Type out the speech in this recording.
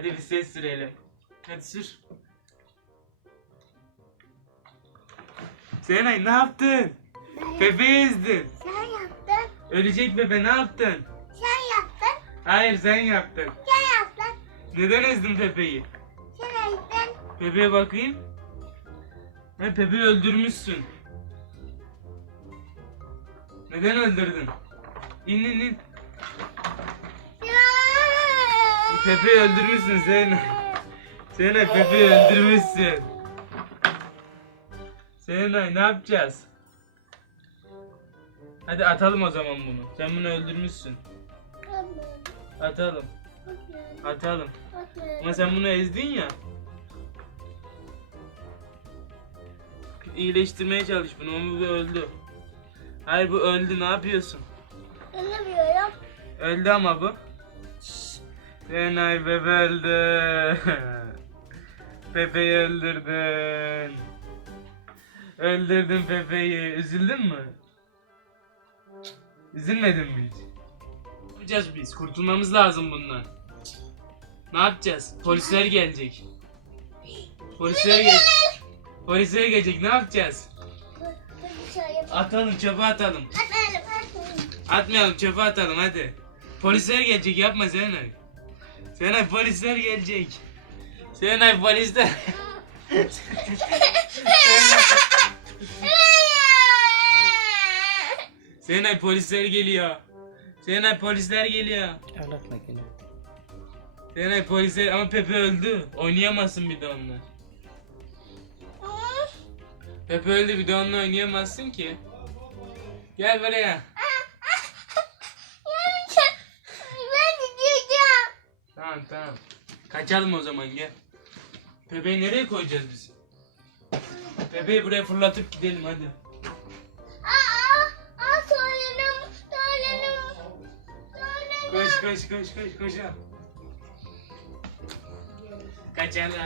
Hadi bir ses sürelim. Hadi sür. Serenay ne yaptın? Pepe'yi ezdin. Sen yaptın. Ölecek bebe ne yaptın? Sen yaptın. Hayır sen yaptın. Sen yaptın. Neden ezdin Pepe'yi? Sen yaptın. Pepe'ye bakayım. Ha Pepe'yi öldürmüşsün. Neden öldürdün? İn in in. Pepe'yi öldürmüşsün Zeynep. Zeynep Pepe'yi öldürmüşsün. Zeynep ne yapacağız? Hadi atalım o zaman bunu. Sen bunu öldürmüşsün. Atalım. Atalım. Ama sen bunu ezdin ya. İyileştirmeye çalış bunu ama bu öldü. Hayır bu öldü ne yapıyorsun? Anlamıyorum. Öldü ama bu. Senay bebe öldü. Pepe'yi öldürdün. Öldürdün Pepe'yi. Üzüldün mü? Üzülmedin mi hiç? Ne yapacağız biz? Kurtulmamız lazım bundan. Ne yapacağız? Polisler gelecek. Polisler gelecek. Polisler gelecek. Ne yapacağız? Atalım çöpe atalım. Atmayalım çöpe atalım hadi. Polisler gelecek yapma Zeynep. Zeynep polisler gelecek. Zeynep polisler. Zeynep polisler geliyor. Zeynep polisler geliyor. Ahlakla geliyor. Zeynep polisler ama Pepe öldü. Oynayamazsın bir de onunla. Pepe öldü bir de onunla oynayamazsın ki. Gel buraya. Tamam tamam. Kaçalım o zaman gel. Pepe'yi nereye koyacağız biz? Pepe'yi buraya fırlatıp gidelim hadi. Aa, aa söyledim, söyledim, söyledim. Koş koş koş koş koş. Kaçalım.